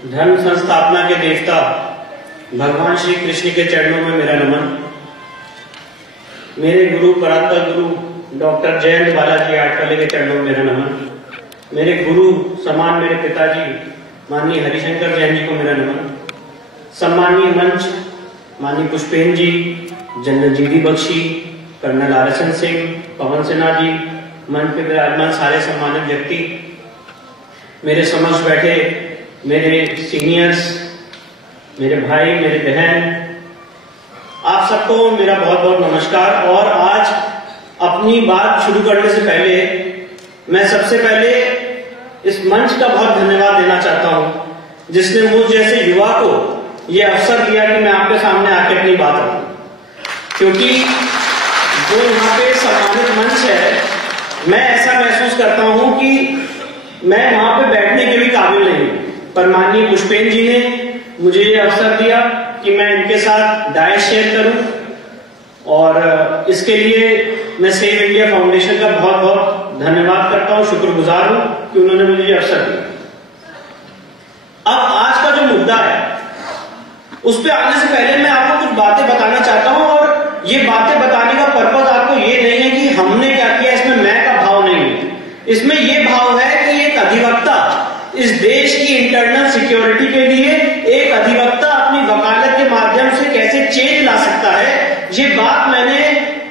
धर्म संस्थापना के देवता भगवान श्री कृष्ण के चरणों में मेरा नमन। मेरे गुरु परात्पर गुरु डॉक्टर जयंत बालाजी आठवले के चरणों में मेरा नमन। मेरे गुरु समान मेरे पिताजी माननीय हरिशंकर जैन जी को मेरा नमन। सम्मानीय मंच माननीय Pushpen ji, general GD Bakshi, colonel RSN Singh, Pawan Sinha ji, मंच पे विराजमान सारे सम्मानित व्यक्ति, मेरे समक्ष बैठे मेरे सीनियर्स, मेरे भाई, मेरे बहन, आप सबको मेरा बहुत बहुत नमस्कार। और आज अपनी बात शुरू करने से पहले मैं सबसे पहले इस मंच का बहुत धन्यवाद देना चाहता हूं जिसने मुझ जैसे युवा को यह अवसर दिया कि मैं आपके सामने आके अपनी बात रखूं। क्योंकि जो यहाँ पे सम्मानित मंच है, मैं ऐसा महसूस करता हूं कि मैं वहां पे बैठने के भी काबिल नहीं हूं, पर माननीय पुष्पेन जी ने मुझे ये अवसर दिया कि मैं इनके साथ डायस शेयर करूं। और इसके लिए मैं सेव इंडिया फाउंडेशन का बहुत बहुत धन्यवाद करता हूं, शुक्रगुजार हूं कि उन्होंने मुझे ये अवसर दिया। अब आज का जो मुद्दा है उस पर आने से पहले मैं आपको कुछ बातें बताना चाहता हूं। और ये बातें बताने का पर्पज आपको ये नहीं है कि हमने क्या किया, इसमें मैं का भाव नहीं है। इसमें यह भाव है कि एक अधिवक्ता इस देश की इंटरनल सिक्योरिटी के लिए एक अधिवक्ता अपनी वकालत के माध्यम से कैसे चेंज ला सकता है, ये बात मैंने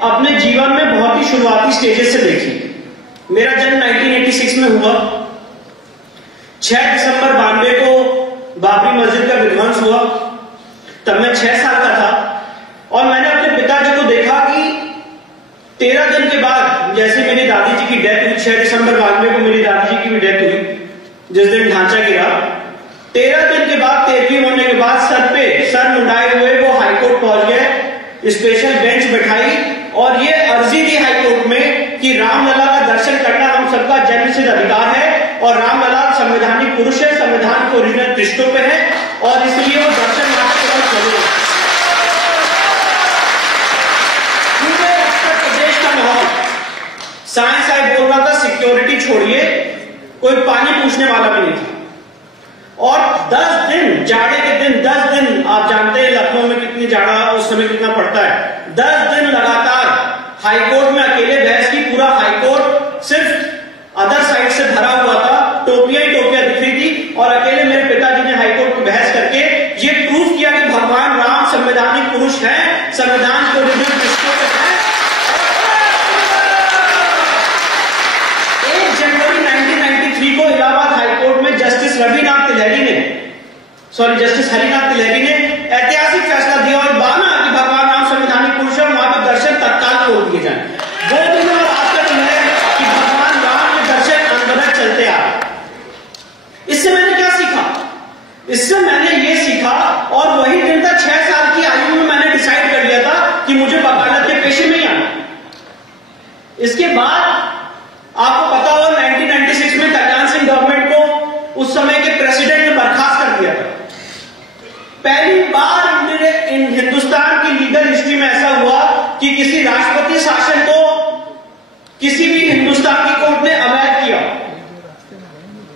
अपने जीवन में बहुत ही शुरुआती स्टेजेस से देखी। मेरा जन्म 1986 में हुआ। 6 दिसंबर 92 को बाबरी मस्जिद का विध्वंस हुआ। तब मैं 6 साल का था और मैंने अपने पिताजी को देखा कि 13 दिन के बाद, जैसे मेरी दादी जी की डेथ हुई, 6 दिसंबर 92 को मेरी दादी जी की भी डेथ हुई जिस दिन ढांचा गिरा। 13 दिन के बाद, 13वीं होने के बाद सर मुंडाए हुए वो हाईकोर्ट पहुंच गए, स्पेशल बेंच बैठाई और ये अर्जी दी हाईकोर्ट में कि रामलला का दर्शन करना हम सबका जन्मसिद्ध अधिकार है और रामलला संवैधानिक पुरुष है, संविधान के ओरिजिनल पृष्ठों पे है और इसलिए वो दर्शन जरूर। उत्तर प्रदेश का माहौल, साइंस साहब बोल रहा था सिक्योरिटी छोड़िए, कोई पानी पूछने वाला भी नहीं था। और 10 दिन, जाड़े के दिन 10 दिन, आप जानते हैं लखनऊ में कितनी जाड़ा उस समय कितना पड़ता है, 10 दिन लगातार हाईकोर्ट में अकेले बहस की। पूरा हाईकोर्ट सिर्फ अदर साइड से भरा हुआ था, टोपियां ही टोपियां दिख रही थी और अकेले मेरे पिताजी ने हाईकोर्ट में बहस करके ये प्रूफ किया कि भगवान राम संवैधानिक पुरुष है, संविधान के ओरिजिनल पृष्ठों पे है। 1 जनवरी 1993 को इलाहाबाद हाईकोर्ट में जस्टिस रविनाथ तिलहरी ने, जस्टिस हरिनाथ तिलहरी ने ऐतिहासिक फैसला दिया और माना कि भगवान राम संवैधानिक पुरुष है, वहां पर दर्शन तत्काल खोल दिए जाए। वो दिन और आज का दिन है कि भगवान राम के दर्शन अनवरत चलते आ रहे। इससे मैंने क्या सीखा? इससे मैंने ये सीखा, और वही दिन था 6 साल की आयु में मैंने डिसाइड कर लिया था कि मुझे वकालत के पेशे में ही आना। इसके बाद आपको पता होगा 1996 में कल्याण सिंह गवर्नमेंट को उस समय के प्रेसिडेंट ने बर्खास्त कर दिया था। पहली बार हिंदुस्तान की लीगल हिस्ट्री में ऐसा हुआ कि किसी राष्ट्रपति शासन को किसी भी हिंदुस्तान की कोर्ट ने अवैध किया।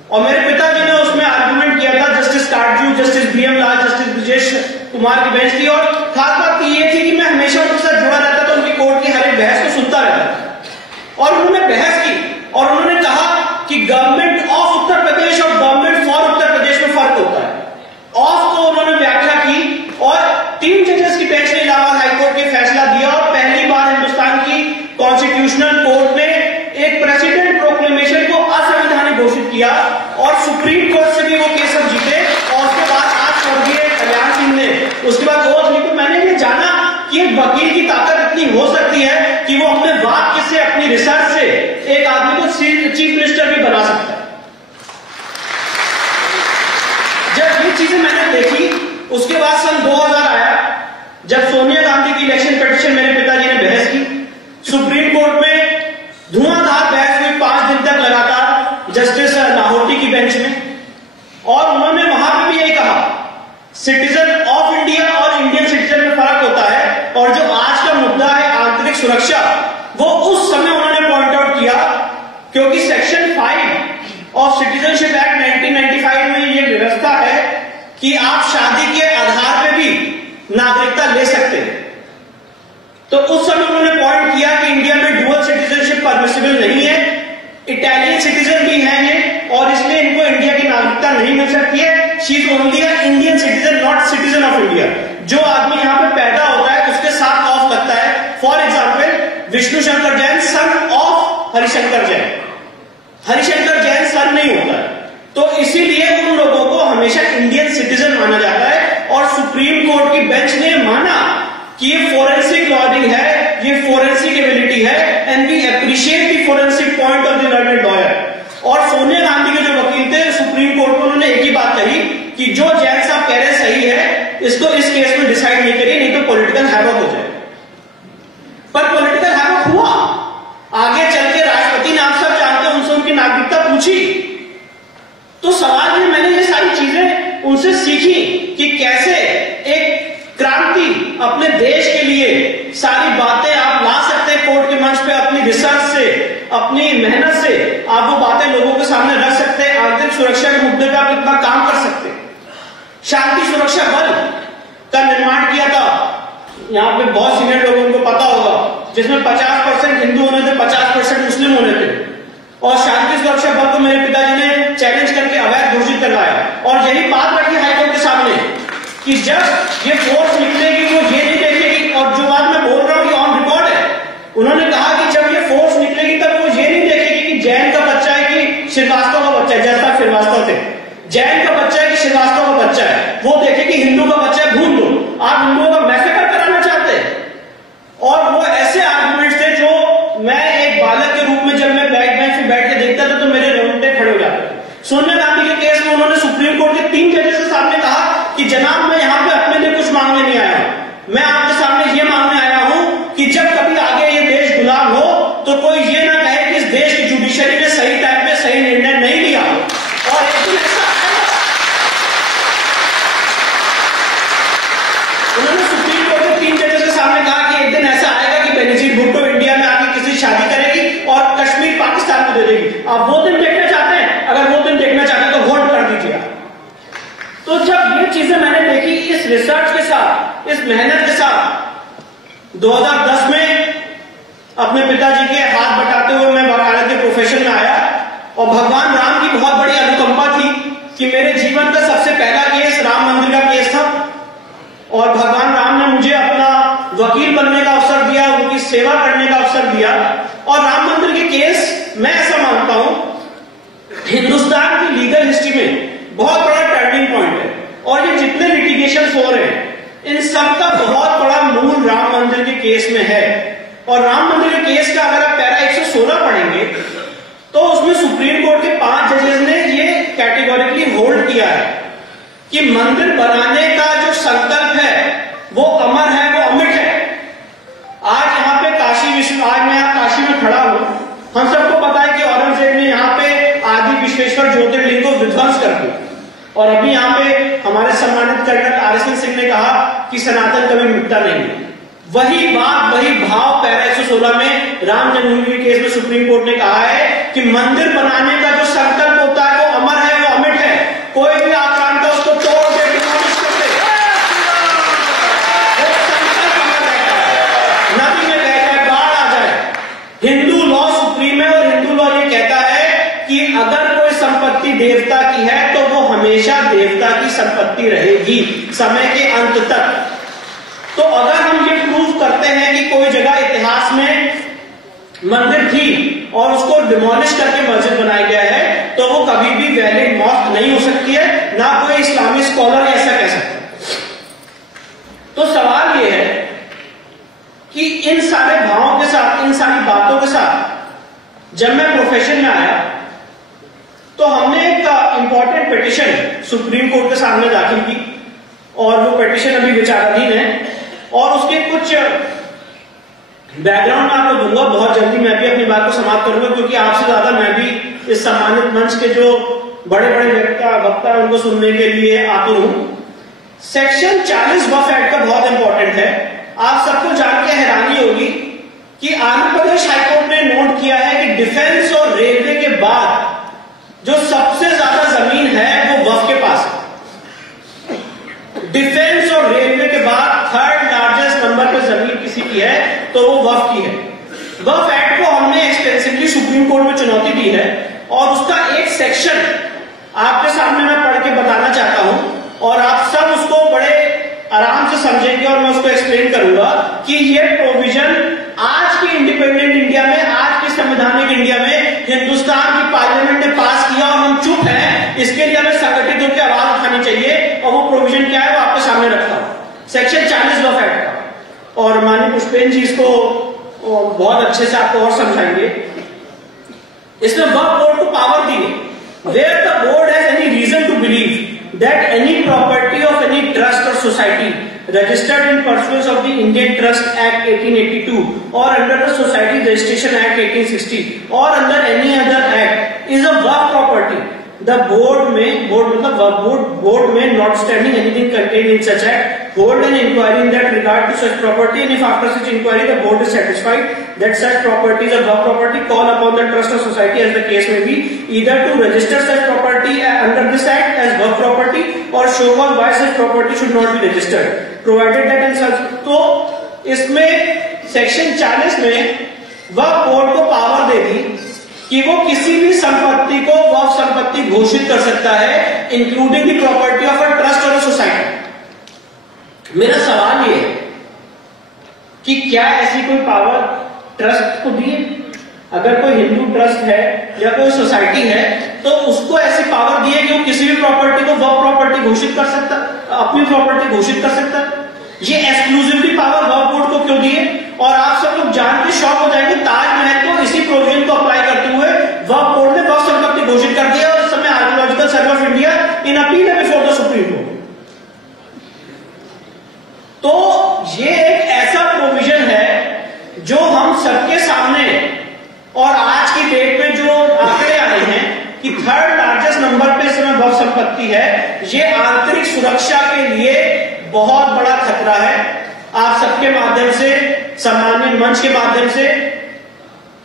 और मेरे पिताजी ने उसमें आर्गुमेंट किया था, जस्टिस काटजू, जस्टिस बीएम लाल, जस्टिस ब्रजेश कुमार की बेंच थी। और खास बात ये थी कि मैं हमेशा उनके साथ जुड़ा रहता था, उनकी कोर्ट की हर एक बहस को सुनता रहता था। और उन्होंने बहस की और उन्होंने कहा कि गवर्नमेंट ऑफ उत्तर प्रदेश और गवर्नमेंट फॉर उत्तर प्रदेश में फर्क होता है। ऑफ को उन्होंने व्याख्या की और 3 जजेस की बेंच ने इलाहाबाद हाईकोर्ट के फैसला दिया और पहली बार हिंदुस्तान की कॉन्स्टिट्यूशनल कोर्ट ने एक प्रेसिडेंट प्रोक्लेमेशन को असंवैधानिक घोषित किया और सुप्रीम कोर्ट से भी वो केस सब जीते। और उसके बाद आज स्वर्गीय कल्याण सिंह ने उसके बाद ओथ ली। तो मैंने ये जाना कि एक वकील की ताकत इतनी हो सकती है कि वो अपने वाक्य से, अपनी रिसर्च से एक आदमी को चीफ मिनिस्टर भी बना सकता है। जब ये चीजें मैंने देखी, उसके बाद सन 2000 आया, जब सोनिया गांधी की इलेक्शन पिटीशन मेरे पिताजी ने बहस की। सुप्रीम कोर्ट में धुआंधार बहस हुई 5 दिन तक लगातार जस्टिस लाहौटी की बेंच में। और उन्होंने वहां पर भी यही कहा, सिटीजन ऑफ इंडिया और इंडियन सिटीजन में फर्क होता है। और जो आज का मुद्दा है आंतरिक सुरक्षा, वो उस समय उन्होंने पॉइंट आउट किया क्योंकि सेक्शन 5 ऑफ सिटीजनशिप एक्ट 1995 में ये व्यवस्था है कि आप शादी के आधार पे भी नागरिकता ले सकते हैं। तो उस समय उन्होंने पॉइंट किया कि इंडिया में डुअल सिटीजनशिप परमिसिबल नहीं है, इटालियन सिटीजन भी हैं ये, और इसलिए इनको इंडिया की नागरिकता नहीं मिल सकती है। She is only a Indian citizen, not citizen of India. जो आदमी यहां पे पैदा होता है उसके साथ ऑफ लगता है। For example Vishnu Shankar Jain son of Harishankar Jain, Harishankar Jain son नहीं होता है। तो इसीलिए उन लोगों को हमेशा इंडियन सिटीजन माना जाता है, और सुप्रीम कोर्ट की बेंच ने माना कि ये फोरेंसिक लॉजिक है, ये फोरेंसिक एबिलिटी है, and we appreciate the forensic point of the learned lawyer. और सोनिया गांधी के जो वकील थे सुप्रीम कोर्ट में, उन्होंने एक ही बात कही कि जो जैन साहब कह रहे सही है, इसको इस केस में डिसाइड नहीं करिए, नहीं तो पॉलिटिकल हैवक हो जाए। पर पॉलिटिकल हैवक हुआ। आगे चल के राष्ट्रपति ने, आप सब जानते हैं, उनसे उनकी नागरिकता पूछी। तो सवाल है, मैंने ये सारी चीजें उनसे सीखी कि कैसे एक क्रांति अपने देश के लिए सारी बातें आप ला सकते हैं कोर्ट के मंच पे, अपनी रिसर्च से, अपनी मेहनत से आप वो बातें लोगों के सामने रख सकते हैं। आंतरिक सुरक्षा के मुद्दे पे आप इतना काम कर सकते हैं। शांति सुरक्षा बल का निर्माण किया था, यहाँ पे बहुत सीनियर लोगों को पता होगा, जिसमें 50% हिंदू होने थे, 50% मुस्लिम होने थे। और शांति सुरक्षा बल को मेरे पिताजी ने चैलेंज करके अवैध घोषित करवाया, और यही बात रखी हाईकोर्ट के सामने कि जब ये फोर्स निकलेगी वो ये नहीं देखेगी, और जो बात मैं बोल रहा हूं ये ऑन रिकॉर्ड है, उन्होंने कहा कि जब ये फोर्स निकलेगी तब वो ये नहीं देखेगी कि जैन का बच्चा है कि श्रीवास्तव का बच्चा है, जैसा श्रीवास्तव थे, जैन का बच्चा है कि श्रीवास्तव का बच्चा है, वो देखेगी हिंदू का बच्चा है, भूल दो। आप हिंदुओं का मैसेकर कराना चाहते हैं। और वो ऐसे आर्गुमेंट्स थे जो मैं एक बालक के रूप में जब मैं बैक बेंच पे बैठ के देखता था तो मेरे रोंगटे खड़े हो जाते थे। सोनिया गांधी के केस में उन्होंने सुप्रीम कोर्ट के 3 जजेस के सामने कहा कि जनाब, मैं यहाँ पे अपने लिए कुछ मांगने नहीं आया हूं, मैं आपके सामने ये मांगने आया हूं कि जब कभी आगे ये देश गुलाम हो तो कोई ये ना कहे कि इस देश की जुडिशरी ने सही टाइम पे सही निर्णय नहीं लिया। और एक दिन ऐसा उन्होंने सुप्रीम कोर्ट के 3 जजेस के सामने कहा कि एक दिन ऐसा आएगा कि बेनजीर भुट्टो इंडिया में आके किसी शादी करेगी और कश्मीर पाकिस्तान को दे देगी। आप वो दिन देखना चाहते हैं? अगर वो दिन देखना चाहते हैं तो वोट कर दीजिए। तो जब ये चीजें मैंने देखी इस रिसर्च के साथ, इस मेहनत के साथ, 2010 में अपने पिताजी के हाथ बटाते हुए मैं वकालत के प्रोफेशन में आया, और भगवान राम की बहुत बड़ी अनुकंपा थी कि मेरे जीवन का सबसे पहला केस राम मंदिर का केस था, और भगवान राम ने मुझे अपना वकील बनने का अवसर दिया, उनकी सेवा करने का अवसर दिया। और राम मंदिर के केस, मैं ऐसा मानता हूं, हिंदुस्तान की लीगल हिस्ट्री में बहुत बड़ा टर्निंग पॉइंट है। और ये जितने लिटिगेशन हो रहे हैं, इन सबका बहुत बड़ा मूल राम मंदिर के केस में है। और राम मंदिर के केस का अगर आप पैरा 116 पढ़ेंगे तो उसमें सुप्रीम कोर्ट के 5 जजेस ने ये कैटेगोरिकली होल्ड किया है कि मंदिर बनाने का जो संकल्प है वो अमर है, वो अमिट है। आज यहाँ पे काशी विश्व, आज मैं यहाँ काशी में खड़ा हूं, हम सबको पता है कि औरंगजेब ने यहाँ पे आदि विश्वेश्वर ज्योतिर्लिंग को विध्वंस कर दिया, और अभी यहाँ पे हमारे सम्मानित कर्नल RSN सिंह ने कहा कि सनातन कभी मिटता नहीं है। वही बात, वही भाव पैरा 116 में राम जन्मभूमि के केस में सुप्रीम कोर्ट ने कहा है कि मंदिर बनाने का जो संकल्प होता है वो अमर है, वो अमिट है। कोई भी आक्रांता उसको तोड़ दे, डिमोलिश कर दे, वो संकल्प अमर रहता है। नदी में बह जाए, बाढ़ आ जाए, हिंदू लॉ सुप्रीम है, और हिंदू लॉ ये कहता है कि अगर कोई संपत्ति देवता की है तो वो हमेशा देवता की संपत्ति रहेगी समय के अंत तक। तो अगर हम ये प्रूव करते हैं कि कोई जगह इतिहास में मंदिर थी और उसको डिमोलिश करके मस्जिद बनाया गया है, तो वो कभी भी वैलिड मॉस्क नहीं हो सकती है, ना कोई इस्लामी स्कॉलर ऐसा कह सकता। तो सवाल ये है कि इन सारे भावों के साथ, इन सारी बातों के साथ जब मैं प्रोफेशन में आया तो हमने एक इंपॉर्टेंट पिटीशन सुप्रीम कोर्ट के सामने दाखिल की, और वो पिटीशन अभी विचाराधीन है। और उसके कुछ बैकग्राउंड मैं आपको दूंगा बहुत जल्दी, मैं भी अपनी बात को समाप्त करूंगा, क्योंकि आपसे ज्यादा मैं भी इस सम्मानित मंच के जो बड़े बड़े वक्ता उनको सुनने के लिए आतुर हूं। सेक्शन 40 वक्फ एक्ट का बहुत इंपॉर्टेंट है। आप सबको जान के हैरानी होगी कि आंध्र प्रदेश हाईकोर्ट ने नोट किया है कि डिफेंस और रेलवे के बाद जो सबसे ज्यादा जमीन है वो वक्फ के पास है। की है तो वो वक्फ की है। वक्फ एक्ट को हमने एक्सटेंसिवली सुप्रीम कोर्ट में चुनौती दी है और उसका एक सेक्शन आपके सामने मैं पढ़ के बताना चाहता हूं और आप सब उसको बड़े आराम से समझेंगे और मैं उसको एक्सप्लेन करूंगा कि ये प्रोविजन आज की इंडिपेंडेंट इंडिया में, आज की संवैधानिक इंडिया में हिंदुस्तान की पार्लियामेंट ने पास किया और हम चुप हैं, इसके लिए हमें संगठित होकर आवाज उठानी चाहिए। और वो प्रोविजन क्या है वो आपके सामने रखा हूं, सेक्शन 40 वक्फ एक्ट का। और माननीय पुष्पेन जी इसको बहुत अच्छे से आपको और समझाएंगे। इसमें वक्फ बोर्ड को पावर दी है, where the board has any reason to believe that any property of any trust or society registered in pursuance of the Indian Trust Act 1882 or under the Society Registration Act 1860 or under any other act is a Waqf property. The board may notwithstanding anything contained in such act hold an inquiry in that regard to such property, and if after such inquiry the board is satisfied that such property is a Waqf property, call upon the trust or society as the case may be either to register such property under this act as Waqf property or show cause why such property should not be registered, provided that in such। तो इसमें section 40 में वक्फ board को power दे दी कि वो किसी भी संपत्ति को वक्फ संपत्ति घोषित कर सकता है, including the property of a trust और सोसाइटी। मेरा सवाल ये है कि क्या ऐसी कोई पावर ट्रस्ट को दी है? अगर कोई हिंदू ट्रस्ट है या कोई सोसाइटी है तो उसको ऐसी पावर दी है कि वो किसी भी प्रॉपर्टी को वक्फ प्रॉपर्टी घोषित कर सकता, अपनी प्रॉपर्टी घोषित कर सकता। ये एक्सक्लूसिवली पावर वक्फ बोर्ड को क्यों दी है? और आप सब लोग जान के शॉक हो जाएंगे, ताजमहल को इसी प्रोविजन को अप्लाई करते हुए वक्फ बोर्ड ने वक्फ संपत्ति घोषित कर दिया और इस समय archaeological survey of India in appeal है बिफोर द सुप्रीम कोर्ट। तो ये एक ऐसा प्रोविजन है जो हम सबके सामने और आज की डेट में जो आंकड़े आ रहे हैं कि थर्ड लार्जेस्ट नंबर पे इस समय वक्फ संपत्ति है, ये आंतरिक सुरक्षा के लिए बहुत बड़ा खतरा है। आप सबके माध्यम से, सम्मानीय मंच के माध्यम से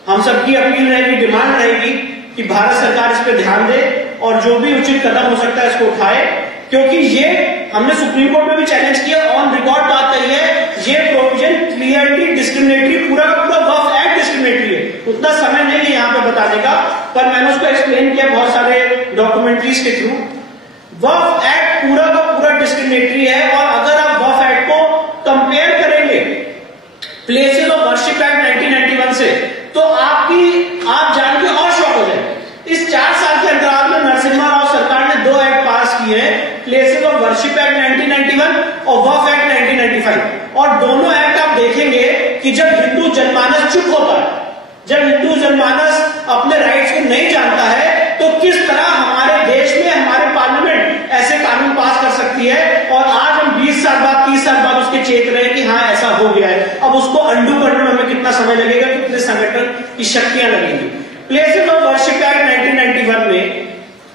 हम सबकी अपील रहेगी, डिमांड रहेगी कि भारत सरकार इस पर ध्यान दे और जो भी उचित कदम हो सकता है इसको उठाए, क्योंकि ये हमने सुप्रीम कोर्ट में भी चैलेंज किया, ऑन रिकॉर्ड बात कही है, ये प्रोविजन क्लियरली डिस्क्रिमिनेटरी, पूरा का पूरा वक्फ एक्ट डिस्क्रिमिनेटरी है। उतना समय नहीं है यहां पे बताने का, पर मैंने उसको एक्सप्लेन किया बहुत सारे डॉक्यूमेंट्रीज के थ्रू। वक्फ एक्ट पूरा का पूरा डिस्क्रिमिनेटरी है और अगर आप वक्फ एक्ट को कंपेयर करेंगे प्लेसेस ऑफ वर्शिप एक्ट 1991 से तो आप जान के और शॉक हो जाएंगे। इस 4 साल के अंतराल में नरसिम्हा राव सरकार ने 2 एक्ट पास किए हैं, प्लेसेस ऑफ वर्शिप एक्ट 1991 और वक्फ एक्ट 1995। और दोनों एक्ट आप देखेंगे कि जब हिंदू जनमानस चुप होता है, जब हिंदू जनमानस अपने राइट्स को नहीं जानता है, तो किस तरह हमारे देश में हमारे पार्लियामेंट ऐसे कानून पास कर सकती है। और आज हम 20 साल बाद 30 साल बाद उसके चेक रहे हैं कि हाँ ऐसा हो गया है। अब उसको अंडू करने में हमें कितना समय लगेगा, कितने संगठन की शक्तियां लगेंगी। प्लेसेस ऑफ वर्शिप एक्ट 1991 में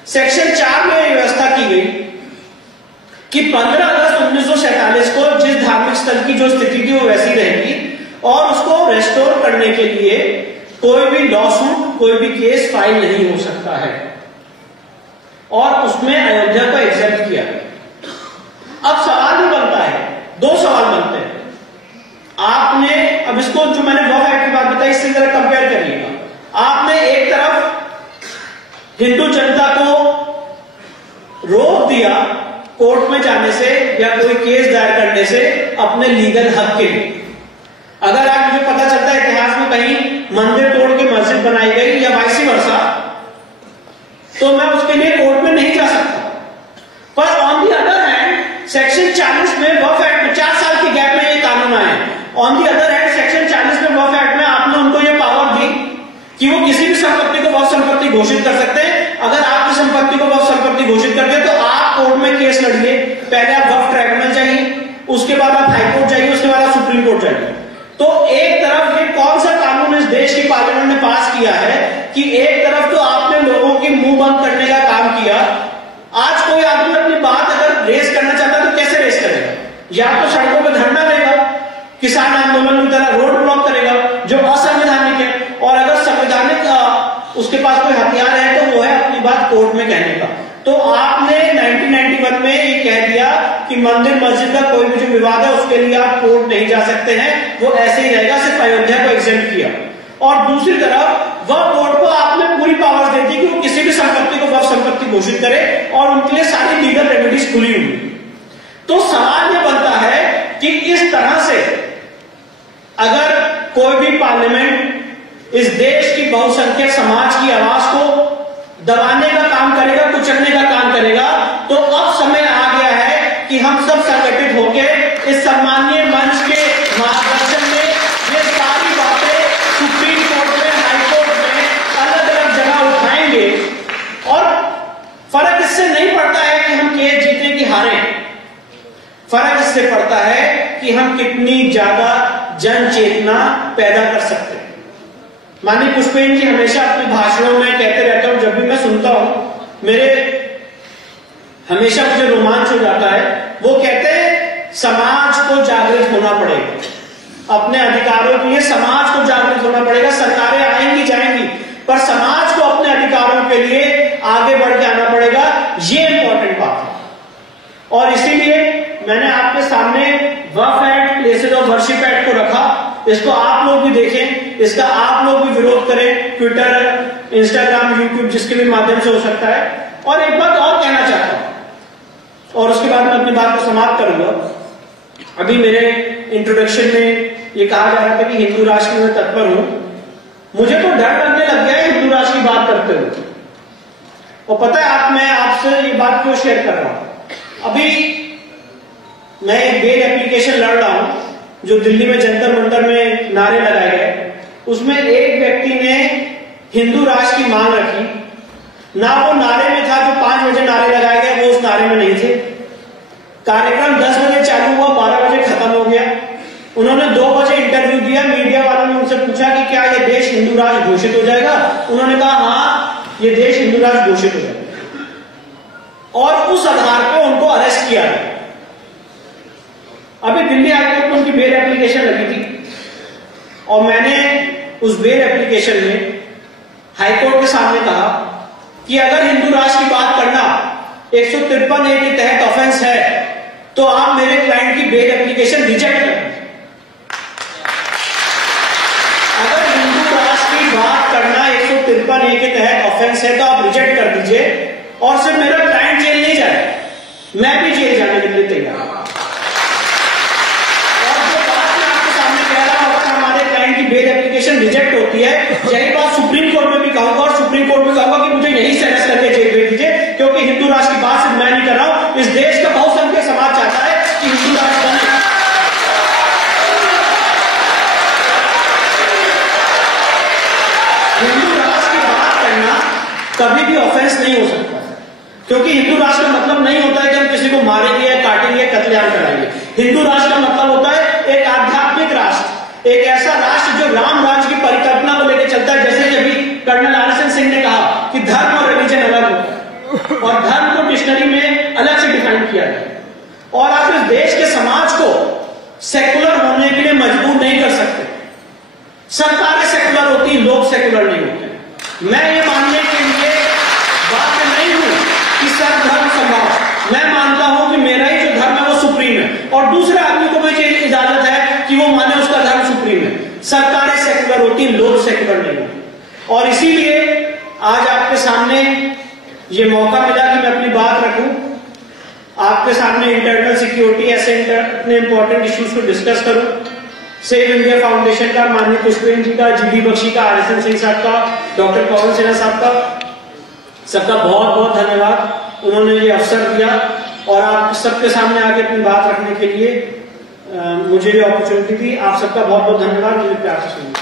सेक्शन 4 में यह व्यवस्था की गई कि 15 अगस्त 1947 को जिस धार्मिक स्थल की जो स्थिति थी वो वैसी रहेगी और उसको रेस्टोर करने के लिए कोई भी लॉ सूट, कोई भी केस फाइल नहीं हो सकता है और उसमें अयोध्या को एग्जेप्ट किया। अब सवाल भी बनता है, 2 सवाल बनते हैं। आपने अब इसको जो मैंने वक्फ एक्ट की बात बताई इससे जरा कंपेयर करिएगा। आपने एक तरफ हिंदू जनता को रोक दिया कोर्ट में जाने से या कोई केस दायर करने से अपने लीगल हक के लिए। अगर आज मुझे पता चलता है इतिहास में कहीं मंदिर तोड़ के मस्जिद बनाई गई या वाइसी वर्सा, तो मैं उसके लिए कोर्ट में नहीं जा सकता। पर on the other hand section 40 में वक्फ एक्ट में 4 साल के गैप में ये कानून आए। On the other hand section 40 में वक्फ एक्ट में आपने उनको ये पावर दी कि वो किसी भी संपत्ति को वक्फ संपत्ति घोषित कर सकते हैं। अगर आपकी संपत्ति को वक्फ संपत्ति घोषित करते हैं तो आप कोर्ट में केस लड़िए। पहले आप वक्फ ट्राइब्यूनल चाहिए, उसके बाद आप हाईकोर्ट जाइए, उसके बाद आप सुप्रीम कोर्ट जाइए। तो एक तरफ ये कौन सा कानून इस देश की पार्लियामेंट ने पास किया है कि एक तरफ तो आपने लोगों की मुंह बंद करने का काम किया। आज कोई आदमी अपनी बात अगर रेस करना चाहता है तो कैसे रेस करेगा? या तो सड़कों पर धरना देगा, किसान आंदोलन की तरह रोड ब्लॉक करेगा जो असंवैधानिक है, और अगर संवैधानिक उसके पास कोई हथियार है तो वो है अपनी बात कोर्ट में कहने का। तो आपने 1991 61 में ये कह दिया कि मंदिर मस्जिद का कोई भी जो विवाद है उसके लिए आप कोर्ट नहीं जा सकते हैं, वो ऐसे ही रहेगा, सिर्फ अयोध्या को एग्जेम्प्ट किया। और दूसरी तरफ वह कोर्ट को आपने पूरी पावर्स दे दी कि वो किसी भी संपत्ति को वक्फ संपत्ति घोषित करे और उनके लिए सारी लीगल रेमेडीज खुली हुई। तो सवाल यह बनता है कि इस तरह से अगर कोई भी पार्लियामेंट इस देश की बहुसंख्यक समाज की आवाज को दबाने का काम करेगा, कुचलने का काम करेगा, तो अब समय आ गया है कि हम सब संगठित होकर इस सम्मानीय मंच के मार्गदर्शन में ये सारी बातें सुप्रीम कोर्ट में, हाई कोर्ट में अलग अलग जगह उठाएंगे। और फर्क इससे नहीं पड़ता है कि हम केस जीते कि हारे, फर्क इससे पड़ता है कि हम कितनी ज्यादा जन चेतना पैदा कर सकते हैं। माननीय पुष्पेंद्र जी हमेशा अपने भाषणों में कहते रहते हैं, जब भी मैं सुनता हूं मेरे हमेशा मुझे रोमांच हो जाता है। वो कहते हैं समाज को जागृत होना पड़ेगा, अपने अधिकारों के लिए समाज को जागृत होना पड़ेगा। सरकारें आएंगी जाएंगी, पर समाज को अपने अधिकारों के लिए आगे बढ़ के आना पड़ेगा। ये इंपॉर्टेंट बात है और इसीलिए मैंने आपके सामने Waqf act, places of worship act को रखा। इसको आप लोग भी देखें, इसका आप लोग भी विरोध करें, ट्विटर, इंस्टाग्राम, यूट्यूब, जिसके भी माध्यम से हो सकता है। और एक बात और कहना चाहता हूं और उसके बाद मैं अपनी बात को समाप्त करूंगा। अभी मेरे इंट्रोडक्शन में ये कहा जा रहा था कि हिंदू राष्ट्र में तत्पर हूं। मुझे तो डर लगने लग गया है हिंदू राष्ट्र की बात करते हुए। और पता है मैं आपसे ये बात क्यों शेयर कर रहा हूं। अभी मैं एक बेल एप्लीकेशन लड़ रहा हूं जो दिल्ली में जंतर मंतर में नारे लगाए गए। उसमें एक व्यक्ति ने हिंदू राष्ट्र की मांग रखी, ना वो नारे में था जो 5 बजे नारे लगाए गए, वो उस नारे में नहीं थे। कार्यक्रम 10 बजे चालू हुआ, 12 बजे खत्म हो गया। उन्होंने 2 बजे इंटरव्यू दिया, मीडिया वालों ने उनसे पूछा कि क्या ये देश हिंदू राष्ट्र घोषित हो जाएगा। उन्होंने कहा हाँ ये देश हिंदू राष्ट्र घोषित हो जाएगा और उस आधार पर उनको अरेस्ट किया गया। अभी दिल्ली हाईकोर्ट में उनकी बेल एप्लीकेशन लगी थी और मैंने उस बेल एप्लीकेशन में हाईकोर्ट के सामने कहा कि अगर हिंदू राष्ट्र की बात करना 153A के तहत ऑफेंस है तो आप मेरे क्लाइंट की बेल एप्लीकेशन रिजेक्ट करें। अगर हिंदू राष्ट्र की बात करना 153A के तहत ऑफेंस है तो आप रिजेक्ट कर दीजिए और सिर्फ मेरा क्लाइंट जेल नहीं जाए, मैं भी जेल जाने के लिए तैयार हूं। की बेल एप्लीकेशन रिजेक्ट होती है, यही बात सुप्रीम कोर्ट में भी कहूंगा और सुप्रीम कोर्ट में कहूंगा कि मुझे यही से अरेस्ट करके जेल भेज दीजिए, क्योंकि हिंदू राष्ट्र की बात सिर्फ मैं नहीं कर रहा हूं, इस देश का बहुसंख्यक समाज चाहता है कि हिंदू राष्ट्र बने। हिंदू राष्ट्र की बात करना कभी भी ऑफेंस नहीं हो सकता, क्योंकि हिंदू राष्ट्र का मतलब नहीं होता है कि हम किसी को मारेंगे, काटेंगे, कत्लेआम कराएंगे। हिंदू राष्ट्र का मतलब होता है एक आध्यात्मिक राष्ट्र, एक ऐसा राष्ट्र जो राम राज्य की परिकल्पना को लेकर चलता है। जैसे कि अभी कर्नल आर.एस.एन. सिंह ने कहा कि धर्म और रिलीजन अलग होता है और धर्म को डिक्शनरी में अलग से डिफाइन किया गया और आप इस देश के समाज को सेकुलर होने के लिए मजबूर नहीं कर सकते। सरकारें सेकुलर होती, लोग सेकुलर नहीं होते। मैं ये मानने के लिए बात नहीं हूं कि सर्वधर्म समाज, मैं मानता हूं कि मेरा ही जो धर्म है वो सुप्रीम है और दूसरे आदमी को भी इजाजत है कि वो माने उसका धर्म सुप्रीम है। सरकारें सेकुलर होती, लोग सेकुलर नहीं होते और इसीलिए आज आपके सामने ये मौका मिला कि मैं अपनी बात रखूं, आपके सामने इंटरनल सिक्योरिटी ऐसे इतने इंपॉर्टेंट इश्यूज को डिस्कस करूं। सेव इंडिया फाउंडेशन का, माननीय पुष्पेंद्र जी का, जीडी बख्शी का, आर.एस.एन. सिंह साहब का, डॉक्टर पवन सिन्हा साहब का, सबका बहुत बहुत धन्यवाद। उन्होंने ये अवसर दिया और आप सबके सामने आके अपनी बात रखने के लिए मुझे भी अपॉर्चुनिटी दी। आप सबका बहुत बहुत धन्यवाद। मुझे प्यार से सुनिए।